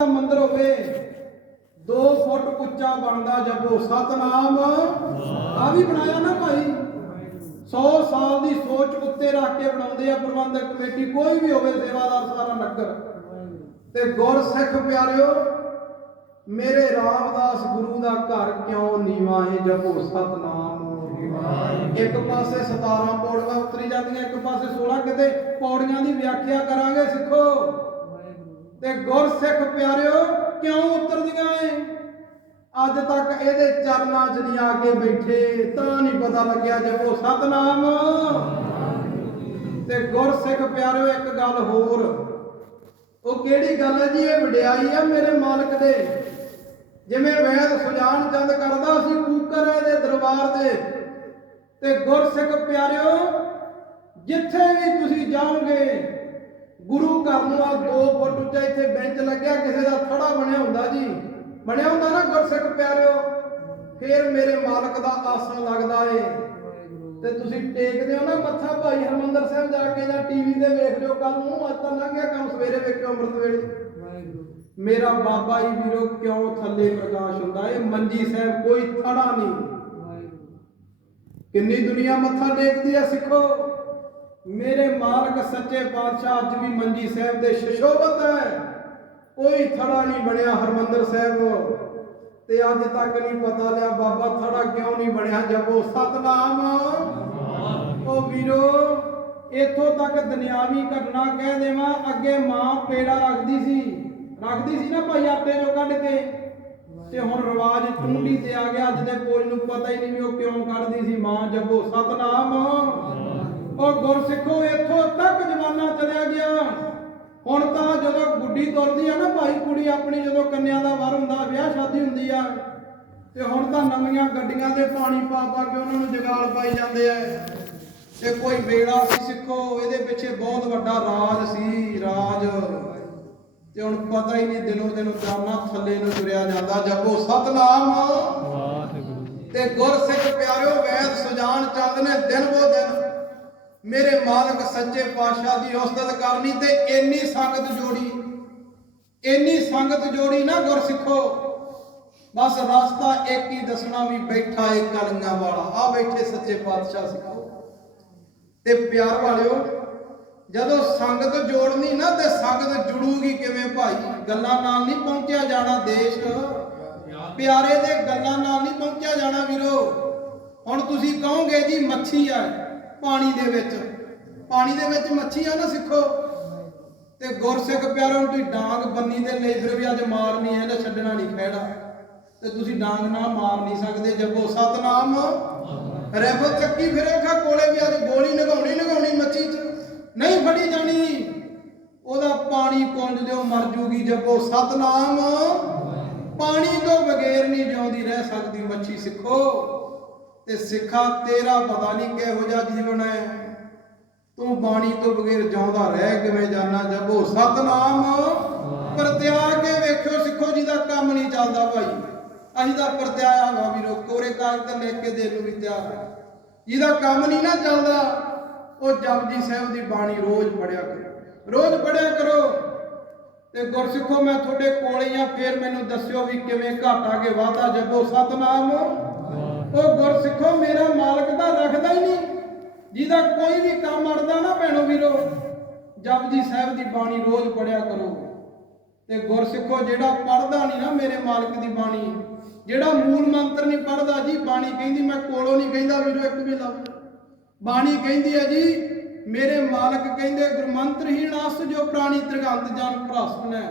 ਮੰਦਰ ਹੋਵੇ 2 ਫੁੱਟ ਉੱਚਾ ਬਣਦਾ ਜਪੋ ਸਤਨਾਮ। ਆ ਵੀ ਬਣਾਇਆ ਨਾ ਭਾਈ। 100 ਸਾਲ ਦੀ ਸੋਚ ਉੱਤੇ ਰੱਖ ਕੇ ਬਣਾਉਂਦੇ ਆ ਪ੍ਰਬੰਧਕ ਕਮੇਟੀ। ਕੋਈ ਵੀ ਹੋਵੇ ਸੇਵਾਦਾਰ ਸਾਰਾ ਨਗਰ। ਤੇ ਗੁਰ ਸਿੱਖ ਪਿਆਰਿਓ, ਮੇਰੇ ਰਾਮਦਾਸ ਗੁਰੂ ਦਾ ਘਰ ਕਿਉਂ ਨੀਵਾ ਹੈ ਜਪੋ ਸਤਨਾਮ? ਇੱਕ ਪਾਸੇ 17 ਪੌੜੀਆਂ ਉਤਰੀ ਜਾਂਦੀਆਂ, ਇੱਕ ਪਾਸੇ 16 ਕਿਤੇ ਪੌੜੀਆਂ ਦੀ ਵਿਆਖਿਆ ਕਰਾਂਗੇ ਸਿੱਖੋ। ਤੇ ਗੁਰਸਿੱਖ ਪਿਆਰਿਓ, ਕਿਉਂ ਉਤਰਦੀਆਂ ਏ? ਅੱਜ ਤੱਕ ਇਹਦੇ ਚਰਨਾਂ 'ਚ ਨਹੀਂ ਆ ਕੇ ਬੈਠੇ, ਤਾਂ ਨਹੀਂ ਪਤਾ ਲੱਗਿਆ ਜੇ ਉਹ ਸਤਨਾਮ। ਤੇ ਗੁਰਸਿੱਖ ਪਿਆਰਿਓ, ਇੱਕ ਗੱਲ ਹੋਰ। ਉਹ ਕਿਹੜੀ ਗੱਲ ਹੈ ਜੀ? ਇਹ ਵਡਿਆਈ ਆ ਮੇਰੇ ਮਾਲਕ ਦੇ। ਜਿਵੇਂ ਵੈਦ ਸੁਜਾਨ ਚੰਦ ਕਰਦਾ ਸੀ ਕੂਕਰ ਦੇ ਦਰਬਾਰ ਦੇ। ਤੇ ਗੁਰਸਿੱਖ ਪਿਆਰਿਓ, ਜਿੱਥੇ ਵੀ ਤੁਸੀਂ ਜਾਓਗੇ ਗੁਰੂ ਘਰ ਨੂੰ ਆ 2 ਫੁੱਟ ਉੱਚਾ ਇੱਥੇ ਬੈਂਚ ਲੱਗਿਆ, ਕਿਸੇ ਦਾ ਥੜਾ ਬਣਿਆ ਹੁੰਦਾ ਜੀ। ਬਣਿਆ ਹੁੰਦਾ ਨਾ ਗੁਰਸਿੱਖ ਪਿਆਰਿਓ, ਫੇਰ ਮੇਰੇ ਮਾਲਕ ਦਾ ਆਸਣ ਲੱਗਦਾ ਏ। ਤੇ ਤੁਸੀਂ ਟੇਕਦੇ ਹੋ ਨਾ ਮੱਥਾ ਭਾਈ ਹਰਮੰਦਰ ਸਾਹਿਬ ਜਾ ਕੇ ਜਾਂ ਟੀਵੀ ਤੇ ਵੇਖ ਲਿਓ ਕੱਲ ਨੂੰ ਅੱਜ ਤਾਂ ਲੰਘ ਗਿਆ ਕੰਮ, ਸਵੇਰੇ ਵੇਖਿਓ ਅੰਮ੍ਰਿਤ ਵੇਲੇ ਮੇਰਾ ਬਾਬਾ ਜੀ ਵੀਰੋ, ਕਿਉਂ ਥੱਲੇ ਪ੍ਰਕਾਸ਼ ਹੁੰਦਾ ਏ? ਮੰਜੀ ਸਾਹਿਬ ਕੋਈ ਥੜਾ ਨਹੀਂ। ਕਿੰਨੀ ਦੁਨੀਆ ਮੱਥਾ ਟੇਕਦੀ ਆ ਸਿੱਖੋ। ਮੇਰੇ ਮਾਲਕ ਸੱਚੇ ਪਾਤਸ਼ਾਹ ਅੱਜ ਵੀ ਮੰਜੀ ਸਾਹਿਬ ਦੇ ਸ਼ਸ਼ੋਭਤ ਹੈ। ਕੋਈ ਥੜਾ ਨਹੀਂ ਬਣਿਆ ਹਰਮੰਦਰ ਸਾਹਿਬ। ਤੇ ਅੱਜ ਤੱਕ ਨਹੀਂ ਪਤਾ ਲਿਆ ਬਾਬਾ ਥੜਾ ਕਿਉਂ ਨਹੀਂ ਬਣਿਆ ਜਪੋ ਸਤਨਾਮ। ਉਹ ਵੀਰੋ ਇਥੋਂ ਤੱਕ ਦੁਨਿਆਵੀ ਘਟਨਾ ਕਹਿ ਦੇਵਾਂ ਅੱਗੇ ਮਾਂ ਪੇੜਾ ਰੱਖਦੀ ਸੀ। ਰੱਖਦੀ ਸੀ ਨਾ ਭਾਈ ਆਟੇ ਚੋਂ ਕੱਢ ਕੇ। ਤੇ ਹੁਣ ਰਿਵਾਜ ਚੁੰਡੀ ਤੇ ਆ ਗਿਆ ਅੱਜ ਦੇ ਕੋਈ ਨੂੰ ਪਤਾ ਹੀ ਨਹੀਂ ਵੀ ਉਹ ਕਿਉਂ ਕੱਢਦੀ ਸੀ ਮਾਂ ਜਪੋ ਸਤਨਾਮ। ਉਹ ਗੁਰਸਿੱਖੋ ਇੱਥੋਂ ਤੱਕ ਜਮਾਨਾ ਚਲਿਆ ਗਿਆ। ਹੁਣ ਤਾਂ ਜਦੋਂ ਗੁੱਡੀ ਤੁਰਦੀ ਆ ਨਾ ਭਾਈ ਕੁੜੀ ਆਪਣੀ ਜਦੋਂ ਕੰਨਿਆਂ ਦਾ ਵਰ ਹੁੰਦਾ ਵਿਆਹ ਸ਼ਾਦੀ ਹੁੰਦੀ ਆ ਤੇ ਹੁਣ ਤਾਂ ਨਵੀਆਂ ਗੱਡੀਆਂ ਦੇ ਪਾਣੀ ਪਾ ਪਾ ਕੇ ਉਹਨਾਂ ਨੂੰ ਜਗਾਲ ਪਾਈ ਜਾਂਦੇ ਆ। ਤੇ ਕੋਈ ਬੇੜਾ ਸੀ ਸਿੱਖੋ ਇਹਦੇ ਪਿੱਛੇ ਬਹੁਤ ਵੱਡਾ ਰਾਜ ਸੀ ਰਾਜ। ਤੇ ਹੁਣ ਪਤਾ ਹੀ ਨਹੀਂ ਦਿਨੋਂ ਦਿਨ ਜਾਨਾ ਥੱਲੇ ਨੂੰ ਤੁਰਿਆ ਜਾਂਦਾ ਜਪੋ ਸਤਨਾਮ। ਤੇ ਗੁਰਸਿੱਖ ਪਿਆਰਿਓ ਵੈਦ ਸੁਜਾਨ ਚੰਦ ਨੇ ਦਿਨ ਬੋ ਦਿਨ ਮੇਰੇ ਮਾਲਕ ਸੱਚੇ ਪਾਤਸ਼ਾਹ ਦੀ ਉਸਤਤ ਕਰਨੀ ਤੇ ਇੰਨੀ ਸੰਗਤ ਜੋੜੀ, ਇੰਨੀ ਸੰਗਤ ਜੋੜੀ ਨਾ ਗੁਰਸਿੱਖੋ। ਬਸ ਰਸਤਾ ਇੱਕ ਹੀ ਦੱਸਣਾ ਵੀ ਬੈਠਾ ਏ ਕਲੀਆਂ ਵਾਲਾ। ਆ ਬੈਠੇ ਸੱਚੇ ਪਾਤਸ਼ਾਹ ਸਿੱਖੋ। ਤੇ ਪਿਆਰ ਵਾਲਿਓ, ਜਦੋਂ ਸੰਗਤ ਜੋੜਨੀ ਨਾ ਤੇ ਸੰਗਤ ਜੁੜੂਗੀ ਕਿਵੇਂ ਭਾਈ? ਗੱਲਾਂ ਨਾਲ ਨਹੀਂ ਪਹੁੰਚਿਆ ਜਾਣਾ ਦੇਸ਼। ਪਿਆਰੇ ਦੇ ਗੱਲਾਂ ਨਾਲ ਨਹੀਂ ਪਹੁੰਚਿਆ ਜਾਣਾ ਵੀਰੋ। ਹੁਣ ਤੁਸੀਂ ਕਹੋਗੇ ਜੀ ਮੱਛੀ ਆ। ਪਾਣੀ ਦੇ ਵਿੱਚ। ਪਾਣੀ ਦੇ ਵਿੱਚ ਮੱਛੀ ਆ ਨਾ ਸਿੱਖੋ। ਤੇ ਗੁਰਸਿੱਖ ਪਿਆਰੋ, ਤੁਸੀਂ ਡਾਂਗ ਬੰਨੀ ਦੇ ਲਈ ਫਿਰ ਵੀ ਅੱਜ ਮਾਰਨੀ ਹੈ ਨਾ ਛੱਡਣਾ ਨਹੀਂ ਖਹਿੜਾ। ਤੇ ਤੁਸੀਂ ਡਾਂਗ ਨਾਲ ਮਾਰ ਨਹੀਂ ਸਕਦੇ, ਜਪੋ ਸਤਨਾਮ। ਰੈਫਲ ਚੱਕੀ ਫਿਰੇਗਾ ਕੋਲੇ ਵੀ ਅੱਜ ਗੋਲੀ ਨਗਾਉਣੀ ਨਗਾਉਣੀ ਮੱਛੀ ਚ। ਨਹੀਂ ਫੜੀ ਜਾਣੀ। ਉਹਦਾ ਪਾਣੀ ਪੁੰਜ ਦਿਓ, ਮਰ ਜੂਗੀ, ਜਪੋ ਸਤਨਾਮ। ਪਾਣੀ ਤੋਂ ਬਗੈਰ ਨਹੀਂ ਜਿਉਂਦੀ, ਰਹਿ ਸਕਦੀ ਮੱਛੀ, ਸਿੱਖੋ। ਤੇ ਸਿੱਖਾ ਤੇਰਾ ਪਤਾ ਨਹੀਂ ਕਿਹੋ ਜਿਹਾ ਜੀਵਨ ਹੈ। ਤੂੰ ਬਾਣੀ ਤੋਂ ਬਗੈਰ ਜਿਉਂਦਾ ਰਹਿ ਕਿਵੇਂ ਜਾਣਾ ਜਪੋ ਸਤਨਾਮ ਪ੍ਰਤਿਆਗ ਕੇ ਵੇਖਿਓ, ਸਿੱਖੋ ਜੀ ਦਾ ਕੰਮ ਨਹੀਂ ਚੱਲਦਾ ਭਾਈ। ਅਸੀਂ ਤਾਂ ਪ੍ਰਤਿਆਇਆ ਹੋਗਾ ਵੀਰੋ, ਕੋਰੇ ਕਾਗਜ਼ ਤੇ ਕੇ ਦੇ ਨੂੰ ਵੀ ਤਿਆਰ ਜਿਹਦਾ ਕੰਮ ਨਹੀਂ ਨਾ ਚੱਲਦਾ, ਉਹ ਜਪਜੀ ਸਾਹਿਬ ਦੀ ਬਾਣੀ ਰੋਜ਼ ਪੜਿਆ ਕਰੋ। ਰੋਜ਼ ਪੜਿਆ ਕਰੋ ਤੇ ਗੁਰਸਿੱਖੋ ਮੈਂ ਤੁਹਾਡੇ ਕੋਲ ਹੀ ਆ, ਫੇਰ ਮੈਨੂੰ ਦੱਸਿਓ ਵੀ ਕਿਵੇਂ ਘਾਟਾ ਕੇ ਵਾਧਾ ਜਪੋ ਸਤਨਾਮ ਉਹ ਗੁਰਸਿੱਖੋ ਮੇਰਾ ਮਾਲਕ ਤਾਂ ਰੱਖਦਾ ਹੀ ਨਹੀਂ। ਜਿਹਦਾ ਕੋਈ ਵੀ ਕੰਮ ਅੜਦਾ ਨਾ ਭੈਣੋ ਵੀਰੋ, ਜਪਜੀ ਸਾਹਿਬ ਦੀ ਬਾਣੀ ਰੋਜ਼ ਪੜਿਆ ਕਰੋ। ਤੇ ਗੁਰਸਿੱਖੋ ਜਿਹੜਾ ਪੜਦਾ ਨਹੀਂ ਨਾ ਮੇਰੇ ਮਾਲਕ ਦੀ ਬਾਣੀ, ਜਿਹੜਾ ਮੂਲ ਮੰਤਰ ਨਹੀਂ ਪੜਦਾ ਜੀ, ਬਾਣੀ ਕਹਿੰਦੀ ਮੈਂ ਕੋਲੋਂ ਨਹੀਂ ਕਹਿੰਦਾ ਵੀਰੋ ਇੱਕ ਵੀ ਲਫ਼ਜ਼। ਬਾਣੀ ਕਹਿੰਦੀ ਹੈ ਜੀ, ਮੇਰੇ ਮਾਲਕ ਕਹਿੰਦੇ ਗੁਰਮੰਤਰਹੀਣ ਅਸ ਜੋ ਪ੍ਰਾਣੀ ਤ੍ਰਿਗੰਤ ਜਨ ਭ੍ਰਸਤ ਨੇ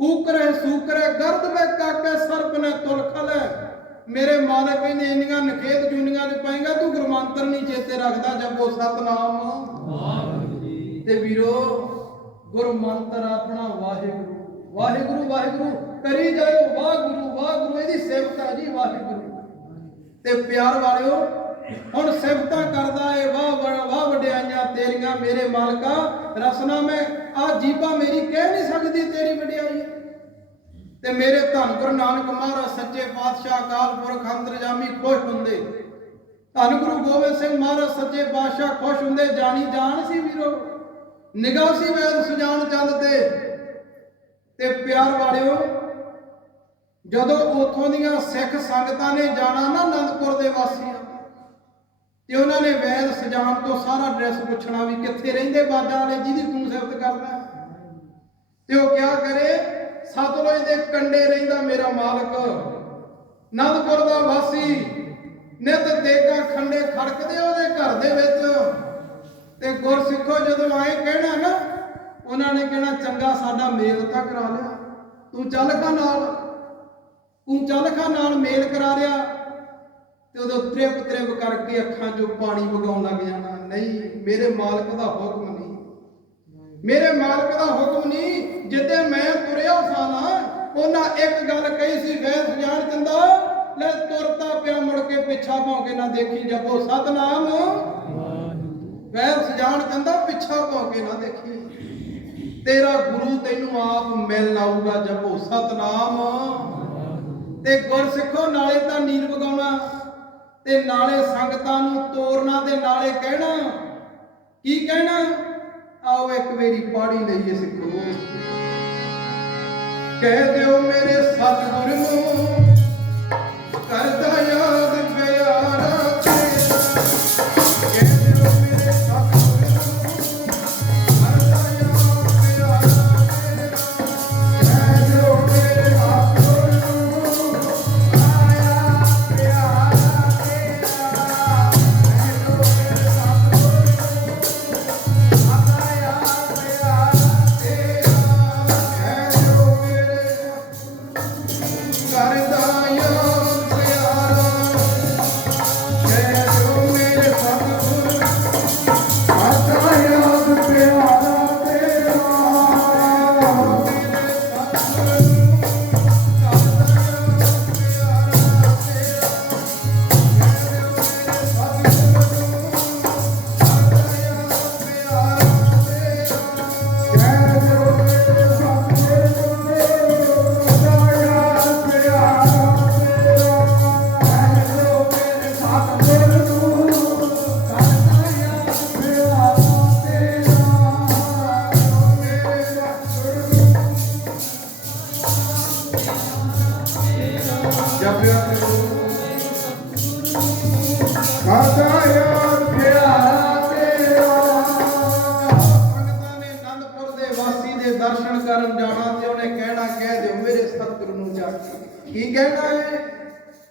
ਕੂਕਰੇ ਸੂਕਰੇ ਗਰਦ ਵਿੱਚ ਕਾਕੇ ਸਰਪ ਨੇ ਤੁਲਖਲ ਮੇਰੇ ਮਾਲਕ ਕਹਿੰਦੇ ਇੰਨੀਆਂ ਨਖੇਤ ਜੂਨੀਆਂ ਚ ਪਾਏਗਾ ਤੂੰ ਗੁਰਮੰਤਰ ਨਹੀਂ ਚੇਤੇ ਰੱਖਦਾ ਜਪੋ ਸਤਨਾਮ। ਤੇ ਵੀਰੋ ਗੁਰਮੰਤਰ ਆਪਣਾ ਵਾਹਿਗੁਰੂ। ਵਾਹਿਗੁਰੂ ਵਾਹਿਗੁਰੂ ਕਰੀ ਜਾਓ ਵਾਹਿਗੁਰੂ ਵਾਹਿਗੁਰੂ ਇਹਦੀ ਸਿਫਤ ਹੈ ਜੀ ਵਾਹਿਗੁਰੂ। ਤੇ ਪਿਆਰ ਵਾਲਿਓ ਹੁਣ ਸਿਫਤਾਂ ਕਰਦਾ ਏ ਵਾਹ ਵਾਹ ਵਾਹ ਵਡਿਆਈਆਂ ਤੇਰੀਆਂ ਮੇਰੇ ਮਾਲਕਾ ਰਸਨਾ ਮੈਂ ਆ ਜੀਬਾ ਮੇਰੀ ਕਹਿ ਨਹੀਂ ਸਕਦੀ ਤੇਰੀ ਵਡਿਆਈ। ਤੇ ਮੇਰੇ ਧੰਨ ਗੁਰੂ ਨਾਨਕ ਮਹਾਰਾਜ, ਸੱਚੇ ਪਾਤਸ਼ਾਹ, ਅਕਾਲ ਪੁਰਖ, ਅੰਤਰਜਾਮੀ ਖੁਸ਼ ਹੁੰਦੇ। ਧੰਨ ਗੁਰੂ ਗੋਬਿੰਦ ਸਿੰਘ ਮਹਾਰਾਜ, ਸੱਚੇ ਪਾਤਸ਼ਾਹ ਖੁਸ਼ ਹੁੰਦੇ। ਜਾਣੀ ਜਾਣ ਸੀ ਵੀਰੋ, ਨਿਗਾਹ ਸੀ ਵੈਦ ਸੁਜਾਨ ਚੰਦ ਤੇ। ਤੇ ਪਿਆਰ ਵਾਲਿਓ, ਜਦੋਂ ਉਥੋਂ ਦੀਆਂ ਸਿੱਖ ਸੰਗਤਾਂ ਨੇ ਜਾਣਾ ਨਾ ਅਨੰਦਪੁਰ ਦੇ ਵਾਸੀਆਂ, ਤੇ ਉਹਨਾਂ ਨੇ ਵੈਦ ਸਜਾਣ ਤੋਂ ਸਾਰਾ ਐਡਰੈਸ ਪੁੱਛਣਾ ਵੀ ਕਿੱਥੇ ਰਹਿੰਦੇ ਬਾਜਾਂ ਵਾਲੇ ਜਿਹਦੀ ਤੂੰ ਸਿਫਤ ਕਰਦਾ। ਤੇ ਉਹ ਕਿਆ ਕਰੇ ਸਤਲੁਜ ਦੇ ਕੰਡੇ ਰਹਿੰਦਾ ਮੇਰਾ ਮਾਲਕ। ਅਨੰਦਪੁਰ ਦਾ ਵਾਸੀ ਨਿਤ ਦੇਗਾ ਖੰਡੇ ਖੜਕਦੇ ਉਹਦੇ ਘਰ ਦੇ ਵਿੱਚ। ਤੇ ਗੁਰਸਿੱਖੋ ਜਦੋਂ ਆਏ ਕਹਿਣਾ ਨਾ, ਉਹਨਾਂ ਨੇ ਕਹਿਣਾ, ਚੰਗਾ ਸਾਡਾ ਮੇਲ ਤਾਂ ਕਰਾ ਲਿਆ। ਤੂੰ ਚੱਲ ਖਾ ਨਾਲ। ਤੂੰ ਚੱਲ ਖਾ ਨਾਲ ਮੇਲ ਕਰਾ ਲਿਆ। ਤੇ ਉਦੋਂ ਤ੍ਰਿਪ ਤ੍ਰਿਪ ਕਰਕੇ ਅੱਖਾਂ 'ਚੋਂ ਪਾਣੀ ਵਗਾਉਣ ਲੱਗ ਜਾਣਾ। ਨਹੀਂ, ਮੇਰੇ ਮਾਲਕ ਦਾ ਹੁਕਮ ਮੇਰੇ ਮਾਲਕ ਦਾ ਹੁਕਮ ਨਹੀਂ, ਜਿੱਦੇ ਮੈਂ ਤੁਰਿਆ ਸਾਂ ਉਹਨਾਂ ਇੱਕ ਗੱਲ ਕਹੀ ਸੀ ਵੈਦ ਸੁਜਾਨ ਚੰਦਾ, ਲੈ ਤੁਰਤਾ ਪਿਆ ਮੁੜ ਕੇ ਪਿੱਛਾ ਭੌਂ ਨਾ ਦੇਖੀ ਜਪੋ ਸਤਨਾਮ। ਵੈਦ ਸੁਜਾਨ ਚੰਦਾ, ਪਿੱਛਾ ਭੌਂ ਨਾ ਦੇਖੀ। ਤੇਰਾ ਗੁਰੂ ਤੈਨੂੰ ਆਪ ਮਿਲਣ ਆਊਗਾ ਜਪੋ ਸਤਨਾਮ। ਤੇ ਗੁਰ ਸਿੱਖੋ ਨਾਲੇ ਤਾਂ ਨੀਰ ਵਗਾਉਣਾ, ਤੇ ਨਾਲੇ ਸੰਗਤਾਂ ਨੂੰ ਤੋਰਨਾ ਤੇ ਨਾਲੇ ਕਹਿਣਾ। ਕੀ ਕਹਿਣਾ? ਆਓ ਇੱਕ ਵਾਰੀ ਪਾੜੀ ਲਈਏ ਸਿੱਖੋ। ਕਹਿ ਦਿਓ ਮੇਰੇ ਸਤਿਗੁਰੂ ਨੂੰ ਕਰਦਾ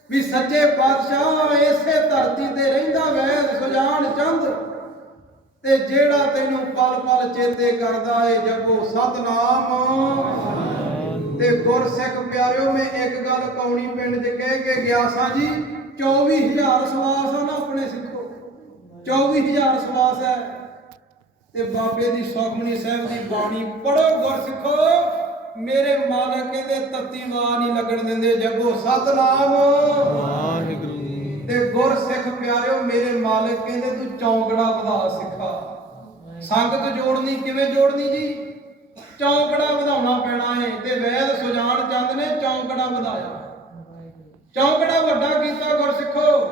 ਵੀ ਸੱਚੇ ਪਾਤਸ਼ਾਹ ਇਸੇ ਧਰਤੀ ਤੇ ਰਹਿੰਦਾ ਵੈਦ ਸੁਜਾਨ ਚੰਦ। ਤੇ ਜਿਹੜਾ ਤੈਨੂੰ ਪਲ ਪਲ ਚੇਤੇ ਕਰਦਾ ਏ, ਜਪੋ ਸਤਨਾਮ। ਤੇ ਗੁਰਸਿੱਖ ਪਿਆਰਿਓ, ਮੈਂ ਇੱਕ ਗੱਲ ਕੌਣੀ ਪਿੰਡ 'ਚ ਕਹਿ ਕੇ ਗਿਆ ਸਾਂ ਜੀ 24000 ਸਵਾਸ ਆ ਨਾ ਆਪਣੇ ਸਿੱਖੋ। 24000 ਸਵਾਸ ਹੈ ਤੇ ਬਾਬੇ ਦੀ ਸੁਖਮਨੀ ਸਾਹਿਬ ਦੀ ਬਾਣੀ ਪੜੋ ਗੁਰਸਿੱਖੋ। ਮੇਰੇ ਮਾਲਕ ਕਹਿੰਦੇ ਤੱਤੀ ਮਾਂ ਨਹੀਂ ਲੱਗਣ ਦਿੰਦੇ ਜੱਗੋ ਸਤਨਾਮ। ਵਾਹਿਗੁਰੂ। ਤੇ ਗੁਰਸਿੱਖ ਪਿਆਰਿਓ ਮੇਰੇ ਮਾਲਕ ਕਹਿੰਦੇ ਤੂੰ ਚੌਂਕੜਾ ਵਧਾ ਸਿੱਖਾ। ਸੰਗਤ ਜੋੜਨੀ ਕਿਵੇਂ ਜੋੜਨੀ ਜੀ? ਚੌਂਕੜਾ ਵਧਾਉਣਾ ਪੈਣਾ ਏ। ਤੇ ਵੈਦ ਸੁਜਾਨ ਚੰਦ ਨੇ ਚੌਂਕੜਾ ਵਧਾਇਆ। ਚੌਂਕੜਾ ਵੱਡਾ ਕੀਤਾ ਗੁਰਸਿੱਖੋ।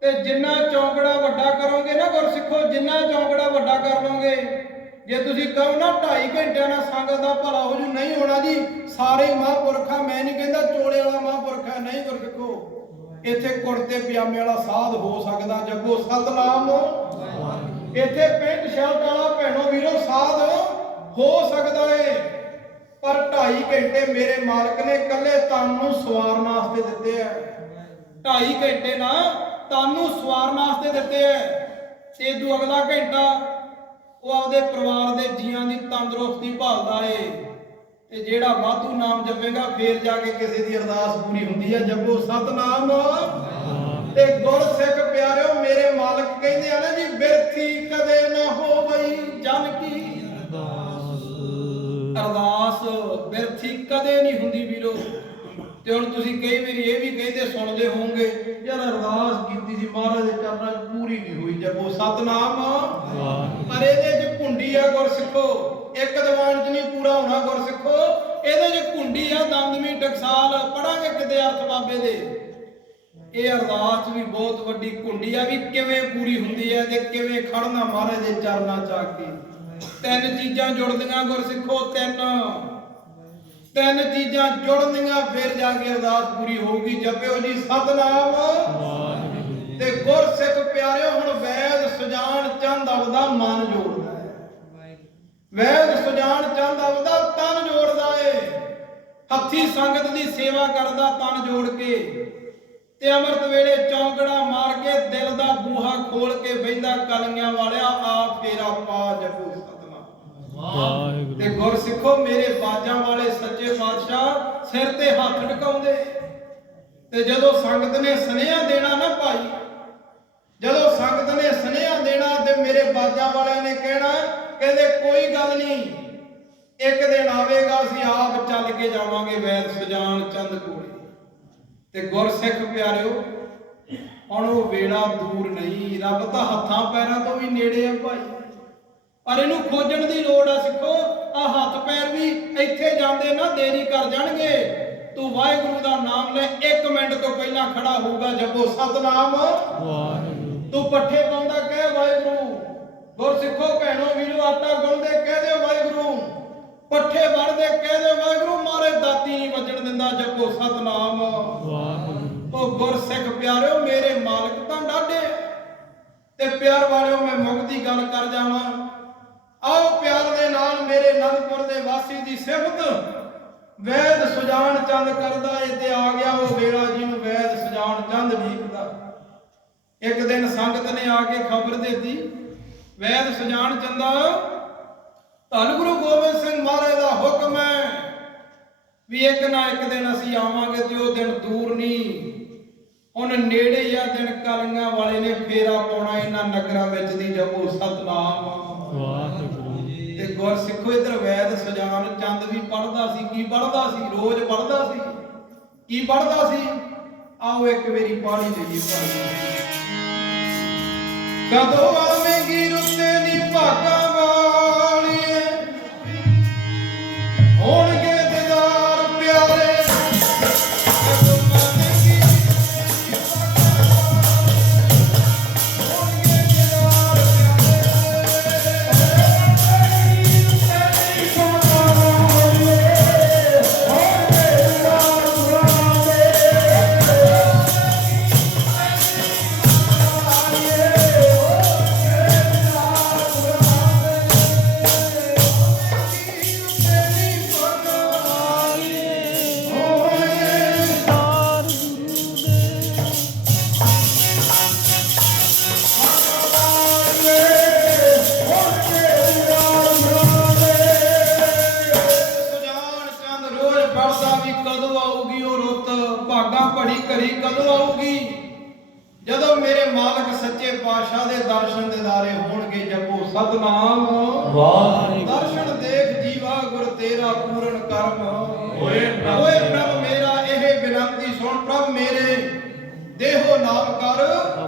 ਤੇ ਜਿੰਨਾ ਚੌਂਕੜਾ ਵੱਡਾ ਕਰੋਗੇ ਨਾ ਗੁਰਸਿੱਖੋ ਜਿੰਨਾ ਚੌਂਕੜਾ ਵੱਡਾ ਕਰ ਲਓਗੇ ਜੇ ਤੁਸੀਂ ਕਹੋ ਨਾ 2.5 ਘੰਟਿਆਂ ਨਾਲ ਸੰਗਤ ਦਾ ਭਲਾ ਹੋ ਜੂ, ਨਹੀਂ ਹੋਣਾ ਜੀ। ਸਾਰੇ ਮਹਾਂਪੁਰਖਾਂ, ਮੈਂ ਨਹੀਂ ਕਹਿੰਦਾ ਚੋਲੇ ਵਾਲਾ ਮਹਾਂਪੁਰਖ ਨਹੀਂ ਗੁਰਸਿੱਖੋ ਇੱਥੇ ਕੁੜਤੇ, ਪਜਾਮੇ ਵਾਲਾ ਸਾਧ ਹੋ ਸਕਦਾ, ਜੱਗੋ ਸਤਨਾਮ। ਇੱਥੇ ਪੈਂਟ ਸ਼ਰਟ ਵਾਲਾ ਭੈਣੋ ਵੀਰੋ ਸਾਧ ਹੋ ਸਕਦਾ ਏ। ਪਰ 2.5 ਘੰਟੇ ਮੇਰੇ ਮਾਲਕ ਨੇ ਇਕੱਲੇ ਤਨ ਨੂੰ ਸਵਾਰਨ ਵਾਸਤੇ ਦਿੱਤੇ ਆ 2.5 ਘੰਟੇ ਨਾ ਤੁਹਾਨੂੰ ਸਵਾਰਨ ਵਾਸਤੇ ਦਿੱਤੇ ਐ। ਤੇ ਇਦੋਂ ਅਗਲਾ ਘੰਟਾ ਉਹ ਆਪਦੇ ਪਰਿਵਾਰ ਦੇ ਜੀਆਂ ਦੀ ਤੰਦਰੁਸਤੀ ਭਾਲਦਾ ਏ। ਤੇ ਜਿਹੜਾ ਵਾਧੂ ਨਾਮ ਜਪੇਗਾ, ਫੇਰ ਜਾ ਕੇ ਕਿਸੇ ਦੀ ਅਰਦਾਸ ਪੂਰੀ ਹੁੰਦੀ ਹੈ ਜਪੋ ਸਤਨਾਮ। ਤੇ ਗੁਰ ਸਿੱਖ ਪਿਆਰਿਓ, ਮੇਰੇ ਮਾਲਕ ਕਹਿੰਦੇ ਆ ਨਾ ਜੀ, ਬਿਰਥੀ ਕਦੇ ਨਾ ਹੋਵਈ ਜਨ ਕੀ। ਅਰਦਾਸ। ਬਿਰਥੀ ਕਦੇ ਨਹੀਂ ਹੁੰਦੀ ਵੀਰੋ। ਤੇ ਹੁਣ ਤੁਸੀਂ ਕਈ ਵਾਰੀ ਇਹ ਵੀ ਕਹਿੰਦੇ ਸੁਣਦੇ ਹੋਵੋਗੇ ਯਾਰ ਅਰਦਾਸ ਕੀਤੀ ਸੀ ਮਹਾਰਾਜ ਦੇ ਚਰਨਾਂ 'ਚ ਪੂਰੀ ਨਹੀਂ ਹੋਈ ਜਪੋ ਸਤਨਾਮ। ਪਰ ਇਹਦੇ 'ਚ ਕੁੰਡੀ ਆ ਗੁਰਸਿੱਖੋ। ਇੱਕ ਦੀਵਾਨ 'ਚ ਨਹੀਂ ਪੂਰਾ ਹੋਣਾ ਗੁਰਸਿੱਖੋ। ਇਹਦੇ 'ਚ ਕੁੰਡੀ ਆ ਦਮਦਮੀ ਟਕਸਾਲ। ਪੜਾਂਗੇ ਕਿਤੇ ਅਰਥ ਬਾਬੇ ਦੇ। ਇਹ ਅਰਦਾਸ ਵੀ ਬਹੁਤ ਵੱਡੀ ਕੁੰਡੀ ਆ ਵੀ ਕਿਵੇਂ ਪੂਰੀ ਹੁੰਦੀ ਹੈ ਤੇ ਕਿਵੇਂ ਖੜਨਾ ਮਹਾਰਾਜ ਦੇ ਚਰਨਾਂ 'ਚ ਆ ਕੇ। ਤਿੰਨ ਚੀਜ਼ਾਂ ਜੁੜਦੀਆਂ ਗੁਰਸਿੱਖੋ ਤਿੰਨ। ਤਿੰਨ ਚੀਜ਼ਾਂ ਜੁੜਨੀਆਂ ਫਿਰ ਜਾ ਕੇ ਅਰਦਾਸ ਪੂਰੀ ਹੋਊਗੀ। ਜਪਿਓ ਜੀ ਸਤਨਾਮ। ਵਾਹਿਗੁਰੂ ਤੇ ਗੁਰਸਿੱਖ ਪਿਆਰਿਓ ਹੁਣ ਵੈਦ ਸੁਜਾਨ ਚੰਦ ਆਪਦਾ ਮਨ ਜੋੜਦਾ ਹੈ ਵੈਦ ਸੁਜਾਨ ਚੰਦ ਆਪਦਾ ਤਨ ਜੋੜਦਾ ਏ। ਹੱਥੀ ਸੰਗਤ ਦੀ ਸੇਵਾ ਕਰਦਾ ਤਨ ਜੋੜ ਕੇ। ਤੇ ਅੰਮ੍ਰਿਤ ਵੇਲੇ ਚੌਂਕੜਾ ਮਾਰ ਕੇ ਦਿਲ ਦਾ ਬੂਹਾ ਖੋਲ ਕੇ ਬਹਿੰਦਾ ਕਲੀਆਂ ਵਾਲਿਆ ਆ ਫੇਰਾ ਪਾ ਜਪੋ। ਵਾਹਿਗੁਰੂ। ਤੇ ਗੁਰ ਸਿੱਖੋ, ਮੇਰੇ ਬਾਜਾਂ ਵਾਲੇ ਸੱਚੇ ਪਾਤਸ਼ਾਹ, ਸਿਰ ਤੇ ਹੱਥ ਢਕਾਉਂਦੇ ਤੇ ਜਦੋਂ ਸੰਗਤ ਨੇ ਸੁਨੇਹਾ ਦੇਣਾ ਨਾ ਭਾਈ, ਜਦੋਂ ਸੰਗਤ ਨੇ ਸੁਨੇਹਾ ਦੇਣਾ ਤੇ ਮੇਰੇ ਬਾਜਾਂ ਵਾਲਿਆਂ ਨੇ ਕਹਿਣਾ, ਕਹਿੰਦੇ ਕੋਈ ਗੱਲ ਨਹੀਂ, ਇੱਕ ਦਿਨ ਆਵੇਗਾ, ਅਸੀਂ ਆਪ ਚੱਲ ਕੇ ਜਾਵਾਂਗੇ ਵੈਦ ਸਜਾਨ ਚੰਦ ਕੋਲੇ। ਤੇ ਗੁਰਸਿੱਖ ਪਿਆਰਿਓ, ਹੁਣ ਉਹ ਵੇੜਾ ਦੂਰ ਨਹੀਂ, ਰੱਬ ਤਾਂ ਹੱਥਾਂ ਪੈਰਾਂ ਤੋਂ ਵੀ ਨੇੜੇ ਆ ਭਾਈ। ਪਰ ਇਹਨੂੰ ਖੋਜਣ ਦੀ ਲੋੜ ਆ ਸਿੱਖੋ ਆ ਹੱਥ ਪੈਰ ਵੀ ਇੱਥੇ ਜਾਂਦੇ ਨਾ ਦੇਰੀ ਕਰ ਜਾਣਗੇ। ਤੂੰ ਵਾਹਿਗੁਰੂ ਦਾ ਨਾਮ ਲੈ 1 ਮਿੰਟ ਤੋਂ ਪਹਿਲਾਂ ਖੜਾ ਹੋਊਗਾ ਜਪੋ ਸਤਨਾਮ। ਵਾਹਿਗੁਰੂ। ਤੂੰ ਪੱਠੇ ਪਾਉਂਦਾ ਕਹਿ ਵਾਹਿਗੁਰੂ। ਗੁਰ ਸਿੱਖੋ ਭੈਣੋ ਵੀਰੋ ਆਟਾ ਗੁੰਨਦੇ ਕਹਿ ਦਿਓ ਵਾਹਿਗੁਰੂ। ਪੱਠੇ ਵੜਦੇ ਕਹਿ ਦਿਓ ਵਾਹਿਗੁਰੂ ਮਾਰੇ ਦਾਤੀ ਨਹੀਂ ਵੱਜਣ ਦਿੰਦਾ ਜਪੋ ਸਤਨਾਮ। ਵਾਹਿਗੁਰੂ। ਉਹ ਗੁਰ ਸਿੱਖ ਪਿਆਰਿਓ ਮੇਰੇ ਮਾਲਕ ਤਾਂ ਡਾਢੇ। ਤੇ ਪਿਆਰ ਵਾਲਿਓ ਮੈਂ ਮੁਕਤੀ ਗੱਲ ਕਰ ਜਾਵਾਂ। ਆਓ ਪਿਆਰ ਦੇ ਨਾਲ ਮੇਰੇ ਅਨੰਦਪੁਰ ਦੇ ਵਾਸੀ ਦੀ ਸਿਫਤ। ਵੈਦ ਸੁਜਾਨ ਚੰਦ ਕਰਦਾ ਏ ਆ ਗਿਆ ਉਹ ਵੇਲਾ ਜੀ ਨੂੰ ਵੈਦ ਸੁਜਾਨ ਚੰਦ ਢੀਕਦਾ ਇੱਕ ਦਿਨ ਸੰਗਤ ਨੇ ਆ ਕੇ ਖਬਰ ਦਿੱਤੀ, ਵੈਦ ਸੁਜਾਨ ਚੰਦਾ, ਧੰਨ ਗੁਰੂ ਗੋਬਿੰਦ ਸਿੰਘ ਮਹਾਰਾਜ ਦਾ ਹੁਕਮ ਹੈ ਵੀ ਇੱਕ ਨਾ ਇੱਕ ਦਿਨ ਅਸੀਂ ਆਵਾਂਗੇ ਤੇ ਉਹ ਦਿਨ ਦੂਰ ਨਹੀਂ। ਹੁਣ ਨੇੜੇ ਹੀ ਆ ਦਿਨ ਕਲੀਆਂ ਵਾਲੇ ਨੇ ਫੇਰਾ ਪਾਉਣਾ ਇਹਨਾਂ ਨਗਰਾਂ ਵਿੱਚ ਦੀ, ਜਪੋ ਸਤਨਾਮ। ਵਾਹਿਗੁਰੂ ਤੇ ਗੁਰ ਸਿੱਖੋ ਇਧਰ ਵੈਦ ਸੁਜਾਨ, ਚੰਦ ਵੀ ਪੜਦਾ ਸੀ, ਕੀ ਪੜਦਾ ਸੀ? ਰੋਜ਼ ਪੜਦਾ ਸੀ। ਕੀ ਪੜਦਾ ਸੀ? ਆਓ ਇੱਕ ਵਾਰੀ ਪਾਣੀ ਲਈਏ ਭਾਈ ਕਦੋਂ ਆਵੇਂਗੀ ਰੁੱਤੇ ਨੀ ਭਾਗਾ ਦਿਦਾਰੇ ਹੋਣਗੇ ਜਪੋ ਸਤਨਾਮ। ਵਾਹਿਗੁਰੂ। ਦਰਸ਼ਨ ਦੇਖ ਜੀਵਾ ਗੁਰ ਤੇਰਾ ਪੂਰਨ ਕਰਮ। ਹੋਏ ਪ੍ਰਭ। ਹੋਏ ਪ੍ਰਭ ਮੇਰਾ ਇਹ ਬਿਨੰਤੀ ਸੁਣ ਪ੍ਰਭ ਮੇਰੇ। ਦੇਹੋ ਨਾਮ ਕਰ।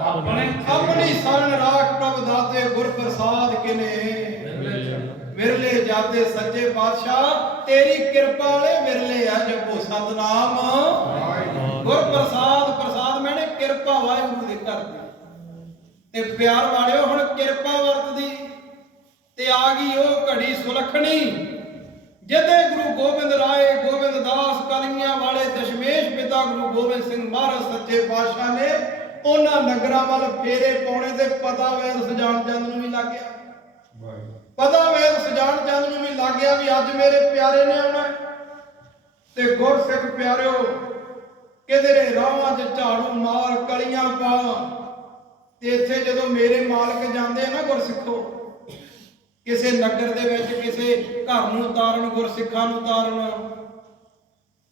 ਆਪਣੇ ਆਪਣੀ ਸਰਨ ਰਾਖ ਪ੍ਰਭ ਦਾਤੇ ਗੁਰ ਪ੍ਰਸਾਦ ਕਿਨੇ। ਵਿਰਲੇ ਜਾਤੇ ਸੱਚੇ ਪਾਤਸ਼ਾਹ ਤੇਰੀ ਕਿਰਪਾ ਵਾਲੇ ਵਿਰਲੇ ਆ ਜਪੋ ਸਤਨਾਮ। ਗੁਰ ਪ੍ਰਸਾਦ ਪ੍ਰਸਾਦ ਮੈਨੇ ਕਿਰਪਾ ਵਾਹਿਗੁਰੂ ਤੇ ਪਿਆਰ ਵਾਲਿਓ ਹੁਣ ਕਿਰਪਾ ਵਰਤਦੀ। ਤੇ ਆ ਗਈ ਉਹ ਘੜੀ ਸੁਲਖਣੀ ਜਿਹਦੇ ਗੁਰੂ ਗੋਬਿੰਦ ਰਾਏ ਗੋਬਿੰਦ ਦਾਸ ਕਲਗੀਆਂ ਵਾਲੇ ਦਸ਼ਮੇਸ਼ ਪਿਤਾ ਗੁਰੂ ਗੋਬਿੰਦ ਸਿੰਘ ਮਹਾਰਾਜ ਸੱਚੇ ਪਾਤਸ਼ਾਹ ਨੇ ਉਹਨਾਂ ਨਗਰਾਂ ਵੱਲ ਫੇਰੇ ਪਾਉਣੇ ਤੇ ਪਤਾ ਵੇਦ ਸਜਾਨ ਚੰਦ ਨੂੰ ਵੀ ਲੱਗ ਗਿਆ। ਪਤਾ ਵੇਦ ਸਜਾਨ ਚੰਦ ਨੂੰ ਵੀ ਲੱਗ ਗਿਆ ਵੀ ਅੱਜ ਮੇਰੇ ਪਿਆਰੇ ਨੇ ਆਉਣਾ। ਤੇ ਗੁਰਸਿੱਖ ਪਿਆਰਿਓ ਕਿਧਰੇ ਰਾਹਾਂ 'ਚ ਝਾੜੂ ਮਾਰ ਕਲੀਆਂ ਪਾ ਤੇ ਇੱਥੇ ਜਦੋਂ ਮੇਰੇ ਮਾਲਕ ਜਾਂਦੇ ਆ ਨਾ ਗੁਰਸਿੱਖੋ ਕਿਸੇ ਨਗਰ ਦੇ ਵਿੱਚ ਕਿਸੇ ਘਰ ਨੂੰ ਉਤਾਰਨ ਗੁਰਸਿੱਖਾਂ ਨੂੰ ਉਤਾਰਨ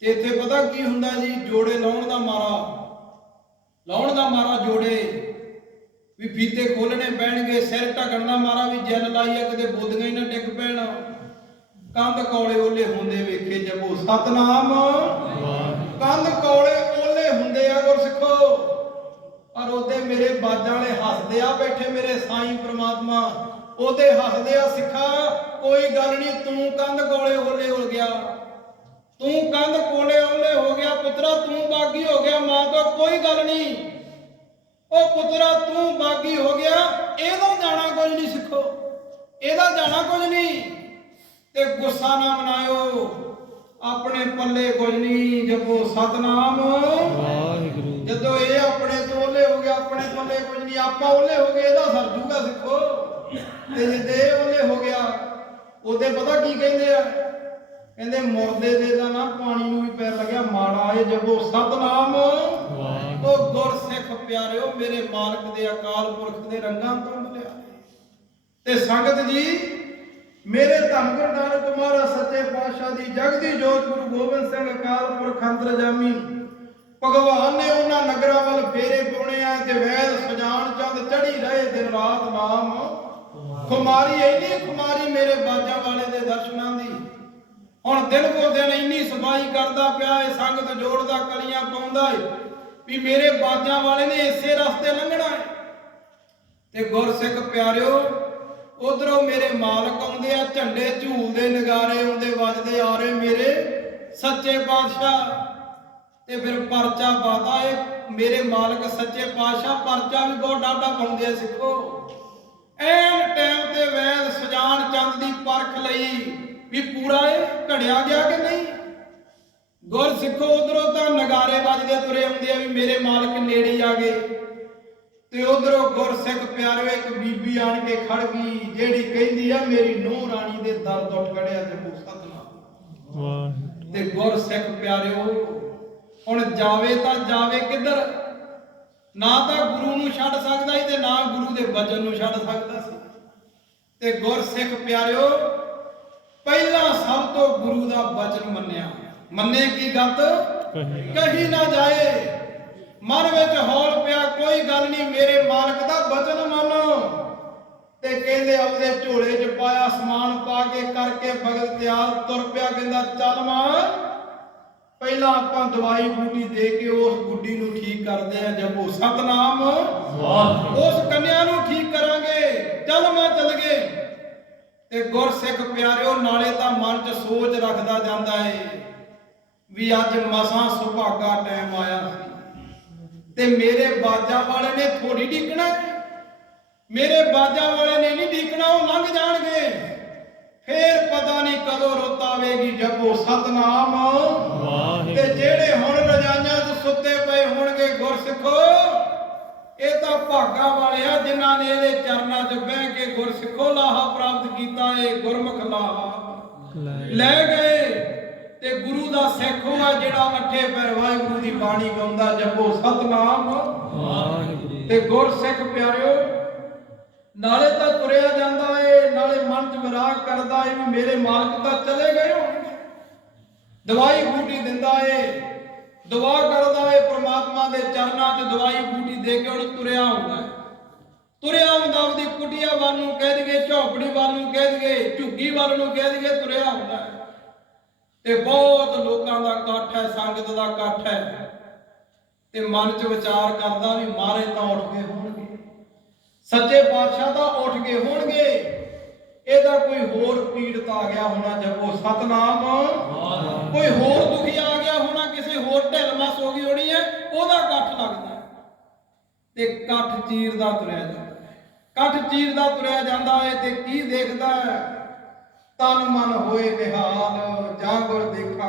ਤੇ ਇੱਥੇ ਪਤਾ ਕੀ ਹੁੰਦਾ ਜੀ? ਜੋੜੇ ਲਾਉਣ ਦਾ ਮਾਰਾ ਲਾਉਣ ਦਾ ਮਾਰਾ ਜੋੜੇ ਵੀ ਫੀਤੇ ਖੋਲਣੇ ਪੈਣਗੇ ਸਿਰ ਢਕਣ ਦਾ ਮਾਰਾ ਵੀ ਜਲ ਲਾਈਏ ਕਿਤੇ ਬੋਦੀਆਂ ਹੀ ਨਾ ਡਿੱਗ ਪੈਣ। ਕੰਧ ਕੌਲੇ ਓਲੇ ਹੁੰਦੇ ਵੇਖੇ ਜਪੋ ਸਤਨਾਮ। ਕੰਧ ਕੌਲੇ ਓਲੇ ਹੁੰਦੇ ਆ ਗੁਰਸਿੱਖੋ। ਪਰ ਉਹਦੇ ਮੇਰੇ ਬਾਜਾਂ ਵਾਲੇ ਹੱਸਦੇ ਆ ਬੈਠੇ ਮੇਰੇ ਸਾਈਂ ਪ੍ਰਮਾਤਮਾ। ਉਹਦੇ ਹੱਸਦੇ ਆ ਸਿੱਖਾ, ਕੋਈ ਗੱਲ ਨਹੀਂ ਤੂੰ ਕੰਧ ਕੋਲੇ ਓਲੇ ਹੋ ਗਿਆ। ਤੂੰ ਕੰਧ ਕੋਲੇ ਓਲੇ ਹੋ ਗਿਆ, ਪੁੱਤਰਾ, ਤੂੰ ਬਾਗੀ ਹੋ ਗਿਆ, ਮਾਂ ਤੋਂ ਕੋਈ ਗੱਲ ਨਹੀਂ ਉਹ ਪੁੱਤਰਾ, ਤੂੰ ਬਾਗੀ ਹੋ ਗਿਆ, ਇਹਦਾ ਜਾਣਾ ਕੁਝ ਨਹੀਂ ਸਿੱਖੋ। ਇਹਦਾ ਜਾਣਾ ਕੁਝ ਨਹੀਂ ਤੇ ਗੁੱਸਾ ਨਾ ਮਨਾਇਓ। ਆਪਣੇ ਪੱਲੇ ਕੁਝ ਨਹੀਂ ਜਪੋ ਸਤਨਾਮ। ਵਾਹਿਗੁਰੂ। ਜਦੋਂ ਇਹ ਆਪਣੇ ਤੋਂ ਓਲੇ ਹੋ ਗਿਆ ਆਪਣੇ ਪੱਲੇ ਕੁਝ ਨਹੀਂ ਆਪਾਂ ਓਲੇ ਹੋ ਗਏ ਇਹਦਾ ਸਰ ਜੂਗਾ ਸਿੱਖੋ। ਤੇ ਜੇ ਤੇ ਇਹ ਓਲੇ ਹੋ ਗਿਆ ਉਹਦੇ ਪਤਾ ਕੀ ਕਹਿੰਦੇ ਆ? ਕਹਿੰਦੇ ਮੁਰਦੇ ਦੇ ਦਾ ਨਾ ਪਾਣੀ ਨੂੰ ਵੀ ਪੈਰ ਲੱਗਿਆ ਮਾੜਾ ਇਹ ਜਪੋ ਸਤਨਾਮ। ਵਾਹਿਗੁਰੂ। ਉਹ ਗੁਰਸਿੱਖ ਪਿਆਰਿਓ ਮੇਰੇ ਮਾਲਕ ਦੇ ਅਕਾਲ ਪੁਰਖ ਦੇ ਰੰਗਾਂ ਤੋਂ ਮਿਲਿਆ ਤੇ ਸੰਗਤ ਜੀ ਮੇਰੇ ਧੰਨ ਗੁਰੂ ਨਾਨਕ ਮਹਾਰਾਜ ਸੱਚੇ ਪਾਤਸ਼ਾਹ ਦੀ ਜਗਦੀ ਜੋਤ ਗੁਰੂ ਗੋਬਿੰਦ ਸਿੰਘ ਅਕਾਲ ਪੁਰਖ ਅੰਤਰਜਾਮੀ ਭਗਵਾਨ ਨੇ ਉਹਨਾਂ ਨਗਰਾਂ ਵੱਲ ਫੇਰੇ ਪਾਉਣੇ ਆ ਤੇ ਵੈਦ ਸੁਜਾਨ ਚੰਦ ਚੜੀ ਰਹੇ, ਦਿਨ ਰਾਤ ਨਾਮ। ਖੁਮਾਰੀ, ਇੰਨੀ ਖੁਮਾਰੀ ਮੇਰੇ ਬਾਜਾਂ ਵਾਲੇ ਦੇ ਦਰਸ਼ਨਾਂ ਦੀ। ਹੁਣ ਦਿਨ ਕੋ ਦਿਨ ਇੰਨੀ ਸਫ਼ਾਈ ਕਰਦਾ ਪਿਆ ਏ, ਸੰਗਤ ਜੋੜਦਾ, ਕਲੀਆਂ ਪਾਉਂਦਾ ਏ, ਵੀ ਮੇਰੇ ਬਾਜਾਂ ਵਾਲੇ ਨੇ ਇਸੇ ਰਸਤੇ ਲੰਘਣਾ ਏ। ਤੇ ਗੁਰਸਿੱਖ ਪਿਆਰਿਓ, ਉਧਰੋਂ ਮੇਰੇ ਮਾਲਕ ਆਉਂਦੇ ਆ, ਝੰਡੇ ਝੂਲਦੇ ਨਗਾਰੇ ਆਉਂਦੇ ਵੱਜਦੇ ਆ ਰਹੇ ਮੇਰੇ ਸੱਚੇ ਪਾਤਸ਼ਾਹ। ਤੇ ਫਿਰ ਪਰਚਾ ਪਾਤਾ। ਏ ਮੇਰੇ ਮਾਲਕ ਸੱਚੇ ਪਾਤਸ਼ਾਹ ਪਰਚਾ ਵੀ ਬਹੁਤ ਡਾਡਾ ਪਾਉਂਦੇ ਆ ਸਿੱਖੋ। ਐਨ ਟਾਈਮ ਤੇ ਵੈਦ ਸਜਾਨ ਚੰਦ ਦੀ ਪਰਖ ਲਈ ਵੀ ਪੂਰਾ ਇਹ ਘੜਿਆ ਗਿਆ ਕਿ ਨਹੀਂ? ਗੁਰ ਸਿੱਖੋ ਉਧਰੋਂ ਤਾਂ ਨਗਾਰੇ ਵੱਜਦੇ ਤੁਰੇ ਆਉਂਦੇ ਆ ਵੀ ਮੇਰੇ ਮਾਲਕ ਨੇੜੇ ਆ ਗਏ। ਤੇ ਉਧਰੋਂ ਗੁਰਸਿੱਖ ਪਿਆਰਿਓ ਇੱਕ ਬੀਬੀ ਆਣ ਕੇ ਖੜ ਗਈ ਜਿਹੜੀ ਕਹਿੰਦੀ ਆ ਮੇਰੀ ਨੂੰਹ ਰਾਣੀ ਦੇ ਦਰਦ ਉੱਠ ਖੜਿਆ ਸਤਨਾਮ। ਵਾਹਿਗੁਰੂ ਤੇ ਗੁਰਸਿੱਖ ਪਿਆਰਿਓ ਹੁਣ ਜਾਵੇ ਤਾਂ ਜਾਵੇ ਕਿੱਧਰ? ਨਾ ਤਾਂ ਗੁਰੂ ਨੂੰ ਛੱਡ ਸਕਦਾ ਸੀ ਤੇ ਨਾ ਗੁਰੂ ਦੇ ਬਚਨ ਨੂੰ ਛੱਡ ਸਕਦਾ ਸੀ। ਤੇ ਗੁਰਸਿੱਖ ਪਿਆਰਿਓ, ਪਹਿਲਾਂ ਸਭ ਤੋਂ ਗੁਰੂ ਦਾ ਬਚਨ ਮੰਨਿਆ। ਮੰਨੇ ਕੀ ਗੱਤ ਕਹੀ ਨਾ ਜਾਏ। ਮਨ ਵਿੱਚ ਹੌਲ ਪਿਆ, ਕੋਈ ਗੱਲ ਨਹੀਂ, ਮੇਰੇ ਮਾਲਕ ਦਾ ਬਚਨ ਮੰਨੋ। ਤੇ ਕਹਿੰਦੇ, ਆਪਦੇ ਝੋਲੇ 'ਚ ਪਾਇਆ ਸਮਾਨ ਪਾ ਕੇ ਕਰਕੇ ਭਗਤ ਤਿਆਰ ਤੁਰ ਪਿਆ, ਕਹਿੰਦਾ, ਚੱਲ ਮਾਂ। ਪਹਿਲਾਂ ਆਪਾਂ ਦਵਾਈ ਬੂਟੀ ਦੇ ਕੇ ਉਸ ਗੁੱਡੀ ਨੂੰ ਠੀਕ ਕਰਦੇ ਆ ਜਪੋ ਸਤਨਾਮ। ਵਾਹਿਗੁਰੂ। ਉਸ ਕੰਨਿਆ ਨੂੰ ਠੀਕ ਕਰਾਂਗੇ ਚੱਲ ਮੈਂ ਚੱਲ ਗਏ। ਤੇ ਗੁਰਸਿੱਖ ਪਿਆਰਿਓ ਨਾਲੇ ਤਾਂ ਮਨ 'ਚ ਸੋਚ ਰੱਖਦਾ ਜਾਂਦਾ ਏ ਵੀ ਅੱਜ ਮਸਾਂ ਸੁਭਾਗਾ ਟਾਈਮ ਆਇਆ। ਸੀ ਤੇ ਮੇਰੇ ਬਾਜਾਂ ਵਾਲੇ ਨੇ ਥੋੜੀ ਢੀਕਣਾ ਮੇਰੇ ਬਾਜਾਂ ਵਾਲੇ ਨੇ ਨਹੀਂ ਢੀਕਣਾ ਉਹ ਲੰਘ ਜਾਣਗੇ। ਫੇਰ ਪਤਾ ਨਹੀਂ ਕਦੋਂ ਰੁੱਤ ਆਵੇਗੀ ਜਪੋ ਸਤਨਾਮ। ਤੇ ਜਿਹੜੇ ਹੁਣ ਰਜਾਈਆਂ 'ਚ ਸੁੱਤੇ ਪਏ ਹੋਣਗੇ ਗੁਰਸਿੱਖੋ ਇਹ ਤਾਂ ਭਾਗਾ ਵਾਲੇ ਆ ਜਿਨ੍ਹਾਂ ਨੇ ਇਹਦੇ ਚਰਨਾਂ 'ਚ ਬਹਿ ਕੇ ਗੁਰਸਿੱਖੋ ਲਾਹਾ ਪ੍ਰਾਪਤ ਕੀਤਾ ਏ ਗੁਰਮੁਖ ਲਾਹਾ। ਲੈ। ਗਏ। ਤੇ ਗੁਰੂ ਦਾ ਸਿੱਖ ਉਹ ਆ ਜਿਹੜਾ ਅੱਠੇ ਪੈਰ ਵਾਹਿਗੁਰੂ ਦੀ ਬਾਣੀ ਗਾਉਂਦਾ ਜਪੋ ਸਤਨਾਮ। ਵਾਹਿਗੁਰੂ ਤੇ ਗੁਰਸਿੱਖ ਪਿਆਰਿਓ ਨਾਲੇ ਤਾਂ ਤੁਰਿਆ ਜਾਂਦਾ ਏ, ਨਾਲੇ ਮਨ 'ਚ ਵਿਰਾਗ ਕਰਦਾ ਏ ਵੀ ਮੇਰੇ ਮਾਲਕ ਤਾਂ ਚਲੇ ਗਏ ਹੋਣਗੇ। ਦਵਾਈ ਬੂਟੀ ਦਿੰਦਾ ਏ, ਦੁਆ ਕਰਦਾ ਏ, ਪ੍ਰਮਾਤਮਾ ਦੇ ਚਰਨਾਂ 'ਚ ਦਵਾਈ ਬੂਟੀ ਦੇ ਕੇ ਉਹਨੂੰ ਤੁਰਿਆ ਹੁੰਦਾ ਏ। ਤੁਰਿਆ ਹੁੰਦਾ ਉਹਦੀ ਕੁਟੀਆ ਵੱਲ ਨੂੰ ਕਹਿ ਦਈਏ, ਝੌਪੜੀ ਵੱਲ ਨੂੰ ਕਹਿ ਦਈਏ, ਝੁੱਗੀ ਵੱਲ ਨੂੰ ਕਹਿ ਦਈਏ, ਤੁਰਿਆ ਹੁੰਦਾ ਏ। ਤੇ ਬਹੁਤ ਲੋਕਾਂ ਦਾ ਇਕੱਠ ਹੈ, ਸੰਗਤ ਦਾ ਇਕੱਠ ਹੈ। ਤੇ ਮਨ 'ਚ ਵਿਚਾਰ ਕਰਦਾ ਵੀ ਮਾਰੇ ਤਾਂ ਉੱਠ ਗਏ ਸੱਚੇ ਪਾਤਸ਼ਾਹ ਤਾਂ ਉੱਠ ਗਏ ਹੋਣਗੇ। ਇਹਦਾ ਕੋਈ ਹੋਰ ਪੀੜਤ ਆ ਗਿਆ ਹੋਣਾ ਜਪੋ ਸਤਨਾਮ। ਕੋਈ ਹੋਰ ਦੁਖੀ ਆ ਗਿਆ ਹੋਣਾ ਕਿਸੇ ਹੋਰ ਢਿੱਲ ਮਸ ਹੋ ਗਈ ਹੋਣੀ ਹੈ ਉਹਦਾ ਇਕੱਠ ਲੱਗਦਾ। ਤੇ ਇਕੱਠ ਚੀਰਦਾ ਤੁਰਿਆ ਜਾਂਦਾ ਹੈ। ਇਕੱਠ ਚੀਰਦਾ ਤੁਰਿਆ ਜਾਂਦਾ ਹੈ ਤੇ ਕੀ ਦੇਖਦਾ ਹੈ? ਤਨ ਮਨ ਹੋਏ ਨਿਹਾਲ ਜਾਂ ਗੁਰ ਦੇਖਾ।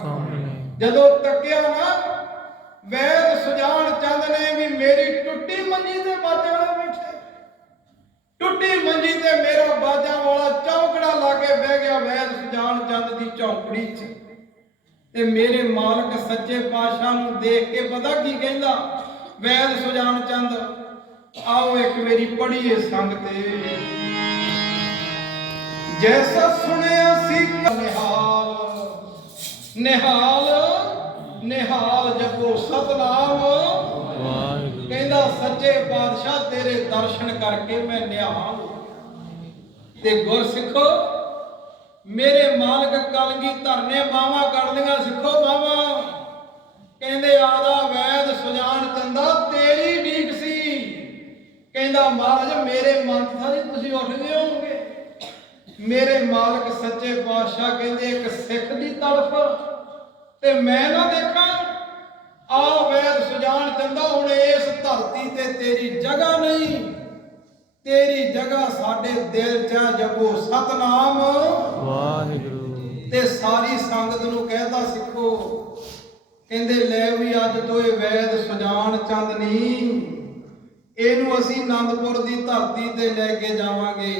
ਸਾਹਮਣੇ। ਜਦੋਂ ਤੱਕਿਆ ਨਾ ਵੈਦ ਸੁਜਾਨ ਚੰਦ ਨੇ ਵੀ ਮੇਰੀ ਟੁੱਟੀ ਮੰਜੀ ਤੇ ਬਾਜਾਂ ਵਾਲਾ ਬੈਠੇ ਟੁੱਟੀ ਮੰਜੀ ਤੇ ਮੇਰਾ ਬਾਜਾਂ ਵਾਲਾ ਚੌਕੜਾ ਲਾ ਕੇ ਬਹਿ ਗਿਆ ਵੈਦ ਸੁਜਾਨ ਚੰਦ ਦੀ ਝੌਂਪੜੀ 'ਚ। ਤੇ ਮੇਰੇ ਮਾਲਕ ਸੱਚੇ ਪਾਤਸ਼ਾਹ ਨੂੰ ਦੇਖ ਕੇ ਪਤਾ ਕੀ ਕਹਿੰਦਾ? ਵੈਦ ਸੁਜਾਨ ਚੰਦ, ਆਓ ਇੱਕ ਮੇਰੀ ਪੜੀਏ ਸੰਗ ਤੇ ਜੈਸਾ ਸੁਣਿਆ ਸੀ ਨਿਹਾਲ ਨਿਹਾਲ ਨਿਹਾਲ ਜਪੋ ਸਤਨਾਮ। ਸੱਚੇ ਪਾਤਸ਼ਾਹ ਤੇਰੇ ਦਰਸ਼ਨ ਕਰਕੇ ਮੈਂ ਨਿਹਾਲ ਤੇ ਗੁਰ ਸਿੱਖੋ ਮੇਰੇ ਮਾਲਕ ਕਲਗੀ ਧਰਨੇ ਬਾਵਾ ਕਰਦੀਆਂ ਸਿੱਖੋ ਬਾਵਾ ਕਹਿੰਦੇ ਆਦਾ ਵੈਦ ਸੁਜਾਨ ਚੰਦਾ, ਤੇਰੀ ਢੀਕ ਸੀ। ਕਹਿੰਦਾ ਮਹਾਰਾਜ, ਮੇਰੇ ਮਨ ਥਾਰੀ ਤੁਸੀਂ ਉੱਠ ਗਏ ਹੋਵੋਗੇ। ਮੇਰੇ ਮਾਲਕ ਸੱਚੇ ਪਾਤਸ਼ਾਹ ਕਹਿੰਦੇ ਇੱਕ ਸਿੱਖ ਦੀ ਤੜਫ, ਤੇ ਮੈਂ ਨਾ ਦੇਖਾਂ ਆ ਵੈਦ ਸੁਜਾਨ ਚੰਦਾ ਹੁਣ ਇਸ ਧਰਤੀ ਤੇ ਤੇਰੀ ਜਗ੍ਹਾ ਨਹੀਂ। ਤੇਰੀ ਜਗ੍ਹਾ ਸਾਡੇ ਦਿਲ 'ਚ ਜਪੋ ਸਤਨਾਮ। ਵਾਹਿਗੁਰੂ। ਤੇ ਸਾਰੀ ਸੰਗਤ ਨੂੰ ਕਹਿਤਾ ਸਿੱਖੋ ਕਹਿੰਦੇ ਲੈ ਵੀ ਅੱਜ ਤੋਂ ਇਹ ਵੈਦ ਸੁਜਾਨ ਚੰਦਨੀ ਇਹਨੂੰ ਅਸੀਂ ਆਨੰਦਪੁਰ ਦੀ ਧਰਤੀ ਤੇ ਲੈ ਕੇ ਜਾਵਾਂਗੇ।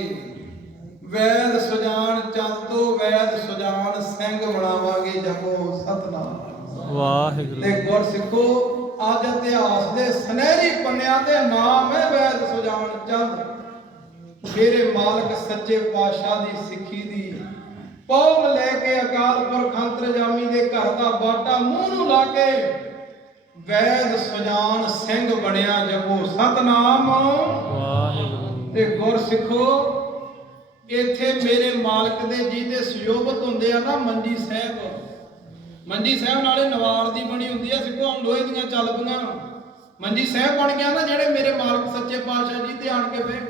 ਵੈਦ ਸੁਜਾਨ ਚੰਦ ਤੋਂ ਵੈਦ ਸੁਜਾਨ ਸਿੰਘ ਬਣਾਵਾਂਗੇ ਜਪੋ ਸਤਨਾਮ। ਵਾਹਿਗੁਰੂ। ਤੇ ਗੁਰ ਸਿੱਖੋ ਅੱਜ ਇਤਿਹਾਸ ਦੇ ਸੁਨਹਿਰੀ ਪੰਨਿਆਂ ਤੇ ਨਾਮ ਹੈ ਵੈਦ ਸੁਜਾਨ ਚੰਦ। ਮੇਰੇ ਮਾਲਕ ਸੱਚੇ ਪਾਤਸ਼ਾਹ ਦੀ ਸਿੱਖੀ ਦੀ ਪੌਲ ਲੈ ਕੇ ਅਕਾਲ ਪੁਰਖ ਅੰਤਰਜਾਮੀ ਦੇ ਘਰ ਦਾ ਬਾਟਾ ਮੂੰਹ ਨੂੰ ਲਾ ਕੇ ਵੈਦ ਸੁਜਾਨ ਸਿੰਘ ਬਣਿਆ ਜਪੋ ਸਤਨਾਮ। ਵਾਹਿਗੁਰੂ। ਤੇ ਗੁਰ ਸਿੱਖੋ ਇੱਥੇ ਮੇਰੇ ਮਾਲਕ ਦੇ ਜੀ ਦੇ ਸੁਯੋਬਤ ਹੁੰਦੇ ਆ ਨਾ ਮੰਜੀ ਸਾਹਿਬ ਮੰਜੀ ਸਾਹਿਬ ਨਾਲੇ ਨਵਾਰ ਦੀ ਬਣੀ ਹੁੰਦੀ ਆ ਸਿੱਖੋ ਹੁਣ ਲੋਹੇ ਦੀਆਂ ਚੱਲ ਪਈਆਂ। ਮੰਜੀ ਸਾਹਿਬ ਬਣ ਗਿਆ ਨਾ ਜਿਹੜੇ ਮੇਰੇ ਮਾਲਕ ਸੱਚੇ ਪਾਤਸ਼ਾਹ ਜੀ ਤੇ ਆਣ ਕੇ ਗਏ।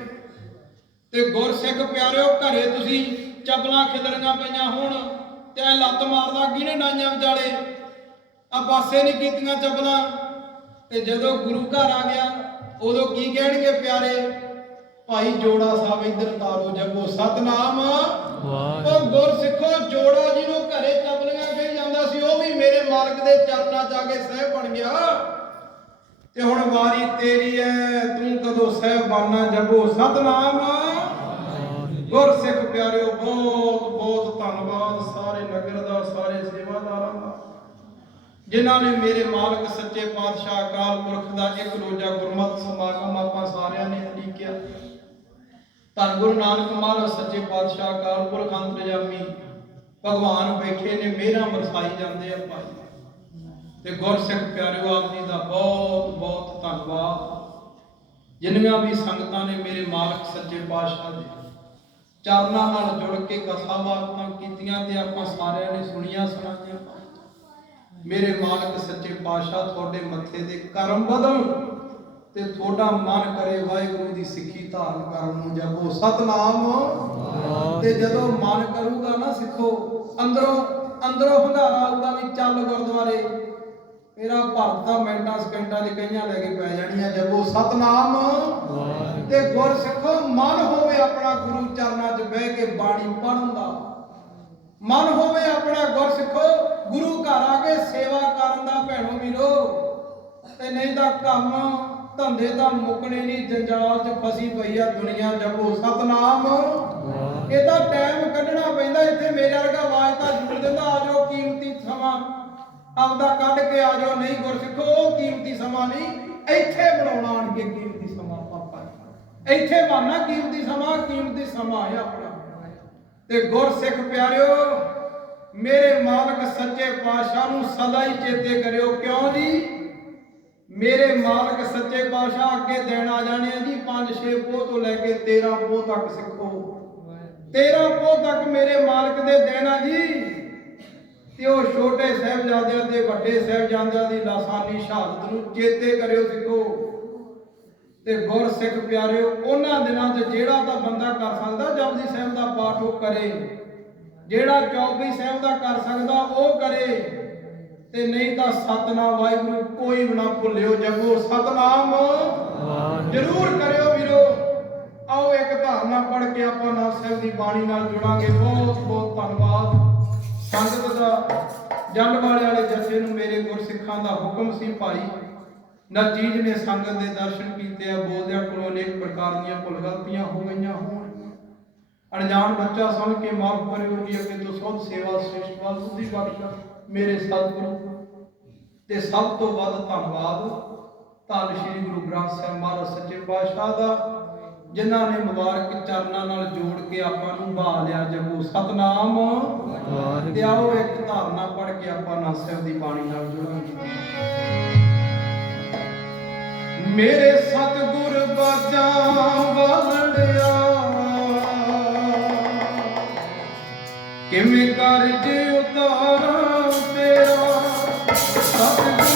ਤੇ ਗੁਰਸਿੱਖ ਪਿਆਰਿਓ ਘਰੇ ਤੁਸੀਂ ਚੱਪਲਾਂ ਖਿਲਰੀਆਂ ਪਈਆਂ ਹੋਣ ਤੇ ਐ ਲੱਤ ਮਾਰਦਾ ਕਿਹਨੇ ਡਾਈਆਂ ਵਿਚਾਲੇ? ਆ ਪਾਸੇ ਨਹੀਂ ਕੀਤੀਆਂ ਚੱਪਲਾਂ। ਤੇ ਜਦੋਂ ਗੁਰੂ ਘਰ ਆ ਗਿਆ ਉਦੋਂ ਕੀ ਕਹਿਣਗੇ ਪਿਆਰੇ? ਭਾਈ ਜੋੜਾ ਸਾਹਿਬ ਇੱਧਰ ਤਾਰੋ ਜਪੋ ਸਤਨਾਮ। ਉਹ ਗੁਰਸਿੱਖੋ ਜੋੜਾ ਜਿਹਨੂੰ ਘਰੇ ਚੱਪਲੀਆਂ ਕਹੀ ਸੀ, ਉਹ ਵੀ ਮੇਰੇ ਮਾਲਕ ਦੇ ਚਰਨਾਂ 'ਚ ਆ ਕੇ ਸਹਿਬ ਬਣ ਗਿਆ। ਤੇ ਹੁਣ ਵਾਰੀ ਤੇਰੀ ਐ, ਤੂੰ ਕਦੋਂ ਸਹਿਬ ਬਣਨਾ ਸਤਨਾਮ ਗੁਰਸਿੱਖ ਪਿਆਰਿਓ, ਬਹੁਤ ਬਹੁਤ ਧੰਨਵਾਦ ਸਾਰੇ ਨਗਰ ਦਾ, ਸਾਰੇ ਸੇਵਾਦਾਰਾਂ ਦਾ। ਜਿਨ੍ਹਾਂ ਨੇ ਮੇਰੇ ਮਾਲਕ ਸੱਚੇ ਪਾਤਸ਼ਾਹ ਅਕਾਲ ਪੁਰਖ ਦਾ ਇੱਕ ਰੋਜ਼ਾ ਗੁਰਮਤਿ ਸਮਾਗਮ ਆਪਾਂ ਸਾਰਿਆਂ ਨੇ ਉਲੀਕਿਆ ਧੰਨ ਗੁਰੂ ਨਾਨਕ ਮਹਾਰਾਜ, ਸੱਚੇ ਪਾਤਸ਼ਾਹ ਅਕਾਲ ਪੁਰਖ ਅੰਤਰਜਾਮੀ ਭਗਵਾਨ ਬੈਠੇ ਨੇ ਮੇਰਾ ਵਰਸਾਈ ਜਾਂਦੇ ਆ ਭਾਈ। ਤੇ ਗੁਰਸਿੱਖ ਪਿਆਰਿਓ ਆਪ ਜੀ ਦਾ ਬਹੁਤ ਬਹੁਤ ਧੰਨਵਾਦ। ਜਿੰਨੀਆਂ ਵੀ ਸੰਗਤਾਂ ਨੇ ਮੇਰੇ ਮਾਲਕ ਸੱਚੇ ਪਾਤਸ਼ਾਹ ਦੇ, ਚਰਨਾਂ ਨਾਲ ਜੁੜ ਕੇ ਕਥਾ ਵਾਰਤਾਂ ਕੀਤੀਆਂ ਤੇ ਆਪਾਂ ਸਾਰਿਆਂ ਨੇ ਸੁਣੀਆਂ, ਸੁਣਾਈਆਂ। ਮੇਰੇ ਮਾਲਕ ਸੱਚੇ ਪਾਤਸ਼ਾਹ, ਤੁਹਾਡੇ ਮੱਥੇ ਦੇ ਕਰਮ ਬਦਲ ਤੇ ਤੁਹਾਡਾ ਮਨ ਕਰੇ ਵਾਹਿਗੁਰੂ ਦੀ ਸਿੱਖੀ ਧਾਰਨ ਕਰਨ ਨੂੰ ਜਪੋ ਸਤਨਾਮ। ਤੇ ਜਦੋਂ ਮਨ ਕਰੂਗਾ ਨਾ ਸਿੱਖੋ ਅੰਦਰੋਂ ਅੰਦਰੋਂ ਹੰਗਾਰਾ ਆਊਗਾ ਵੀ ਚੱਲ ਗੁਰਦੁਆਰੇ। ਮੇਰਾ ਭਰਤਾ ਮਿੰਟਾਂ ਸਕਿੰਟਾਂ ਦੇ ਕਈਆਂ ਲੈ ਕੇ ਪੈ ਜਾਣੀਆਂ ਜਪੋ ਸਤਨਾਮ। ਤੇ ਗੁਰ ਸਿੱਖੋ ਮਨ ਹੋਵੇ ਆਪਣਾ ਗੁਰੂ ਚਰਨਾਂ 'ਚ ਬਹਿ ਕੇ ਬਾਣੀ ਪੜ੍ਹਨ ਦਾ। ਮਨ ਹੋਵੇ ਆਪਣਾ ਗੁਰ ਸਿੱਖੋ ਗੁਰੂ ਘਰ ਆ ਕੇ ਸੇਵਾ ਕਰਨ ਦਾ ਭੈਣੋ ਵੀਰੋ। ਤੇ ਨਹੀਂ ਤਾਂ ਕੰਮ ਧੰਦੇ ਦਾ ਮੁੱਕਣੇ ਨਹੀਂ ਜੰਜਾਲ 'ਚ ਫਸੀ ਪਈ ਆ ਦੁਨੀਆ ਜਪੋ ਸਤਨਾਮ। ਇਹਦਾ ਟਾਈਮ ਕੱਢਣਾ ਪੈਂਦਾ, ਇੱਥੇ ਮੇਰਾ ਵਰਗਾ ਆਵਾਜ਼ ਤਾਂ ਜ਼ਰੂਰ ਦਿੰਦਾ, ਆ ਜਾਓ, ਕੀਮਤੀ ਸਮਾਂ। ਆਪਦਾ ਕੱਢ ਕੇ ਆ ਜਾਓ, ਨਹੀਂ ਗੁਰਸਿੱਖੋ ਉਹ ਕੀਮਤੀ ਸਮਾਂ ਨਹੀਂ, ਇੱਥੇ ਬਣਾਉਣਾ ਆਣ ਕੇ ਕੀਮਤੀ ਸਮਾਂ ਪਾਪਾ ਇੱਥੇ ਬਣਨਾ ਕੀਮਤੀ ਸਮਾਂ ਕੀਮਤੀ ਸਮਾਂ ਹੈ ਆਪਣਾ। ਤੇ ਗੁਰਸਿੱਖ ਪਿਆਰਿਓ, ਮੇਰੇ ਮਾਲਕ ਸੱਚੇ ਪਾਤਸ਼ਾਹ ਨੂੰ ਸਦਾ ਹੀ ਚੇਤੇ ਕਰਿਓ। ਕਿਉਂ ਜੀ? ਮੇਰੇ ਮਾਲਕ ਸੱਚੇ ਪਾਤਸ਼ਾਹ ਅੱਗੇ ਦੇਣ ਆ ਜਾਣੇ ਆ ਜੀ 5-6 ਪੋਹ ਤੋਂ ਲੈ ਕੇ 13 ਪੋਹ ਤੱਕ ਸਿੱਖੋ। 13 ਪੋਹ ਤੱਕ ਮੇਰੇ ਮਾਲਕ ਦੇ ਦੇਣ ਜੀ। ਤੇ ਉਹ ਛੋਟੇ ਸਾਹਿਬਜ਼ਾਦਿਆਂ ਤੇ ਵੱਡੇ ਸਾਹਿਬਜ਼ਾਦਿਆਂ ਦੀ ਲਾਸਾਨੀ ਸ਼ਹਾਦਤ ਨੂੰ ਚੇਤੇ ਕਰਿਓ ਸਿੱਖੋ। ਤੇ ਗੁਰ ਸਿੱਖ ਪਿਆਰਿਓ ਉਹਨਾਂ ਦਿਨਾਂ 'ਚ ਜਿਹੜਾ ਤਾਂ ਬੰਦਾ ਕਰ ਸਕਦਾ ਜਪਜੀ ਸਾਹਿਬ ਦਾ ਪਾਠ ਉਹ ਕਰੇ। ਜਿਹੜਾ ਚੌਪਈ ਸਾਹਿਬ ਦਾ ਕਰ ਸਕਦਾ ਉਹ ਕਰੇ। ਤੇ ਨਹੀਂ ਤਾਂ ਸਤਨਾਮ ਵਾਹਿਗੁਰੂ ਕੋਈ ਵੀ ਨਾ ਭੁੱਲਿਓ ਜਪੋ। ਸਤਨਾਮ ਜਰੂਰ ਕਰਿਓ ਵੀਰੋ। ਆਓ ਇੱਕ ਧਾਰਨਾ ਪੜ੍ਹ ਕੇ ਆਪਾਂ ਨਾਮ ਸਾਹਿਬ ਦੀ ਬਾਣੀ ਨਾਲ ਜੁੜਾਂਗੇ। ਬਹੁਤ ਬਹੁਤ ਧੰਨਵਾਦ। ਸੰਗਤ ਦਾ, ਜੰਡ ਵਾਲੇ ਜਥੇ ਨੂੰ ਮੇਰੇ ਗੁਰਸਿੱਖਾਂ ਦਾ ਹੁਕਮ ਸੀ ਭਾਈ। ਨਰਜੀਤ ਨੇ ਸੰਗਤ ਦੇ ਦਰਸ਼ਨ ਕੀਤੇ ਆ, ਬੋਲਦਿਆਂ ਕੋਲੋਂ ਅਨੇਕ ਪ੍ਰਕਾਰ ਦੀਆਂ ਭੁੱਲ ਹੋ ਗਈਆਂ ਹੋਣ। ਅਣਜਾਣ ਬੱਚਾ ਸਮਝ ਕੇ ਮਾਫ ਕਰਿਓ ਜੀ, ਅੱਗੇ ਤੋਂ ਸਭ ਸੇਵਾ ਸ੍ਰੇਸ਼ਟ ਸੁਧੀ ਬਖਸ਼ਾ ਮੇਰੇ ਸਤਿਗੁਰੂ। ਤੇ ਸਭ ਤੋਂ ਵੱਧ ਧੰਨਵਾਦ ਧੰਨ ਸ਼੍ਰੀ ਗੁਰੂ ਗ੍ਰੰਥ ਸਾਹਿਬ ਮਹਾਰਾਜ ਸੱਚੇ ਪਾਤਸ਼ਾਹ ਦਾ। ਜਿਨ੍ਹਾਂ ਨੇ ਮੁਬਾਰਕ ਚਰਨਾਂ ਨਾਲ ਜੋੜ ਕੇ ਆਪਾਂ ਨੂੰ ਬਹਾ ਲਿਆ ਜਪੋ ਸਤਨਾਮ। ਤੇ ਆਓ ਇੱਕ ਧਾਰਨਾ ਪੜ੍ਹ ਕੇ ਆਪਾਂ ਸਾਹਿਬ ਦੀ ਬਾਣੀ ਨਾਲ ਜੁੜਾਂਗੇ। ਮੇਰੇ ਸਤਿਗੁਰ ਬਾਜਾਂ ਵਾਲੜਿਆ ਕਿਵੇਂ ਕਰਜ ਉਤਾਰਾਂ ਤੇਰਾ? ਸਤਿਗੁਰ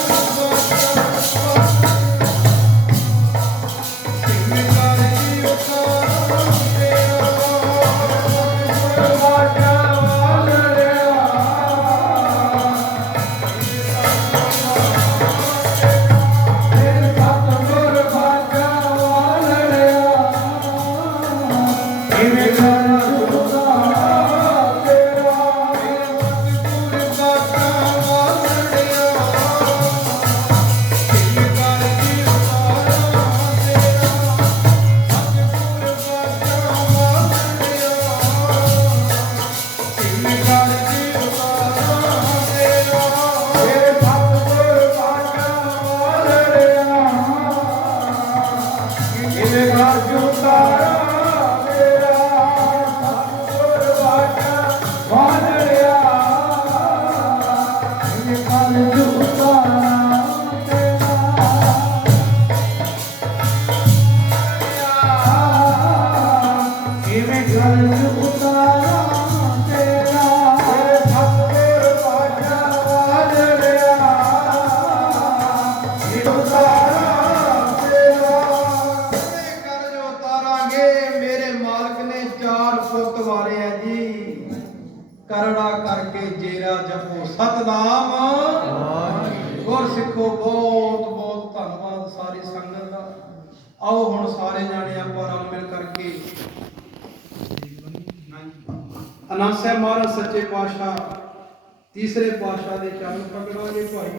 ਤੀਸਰੇ ਪਾਤਸ਼ਾਹ ਦੇ ਚਰਨ ਪਕੜਾਂਗੇ ਭਾਈ।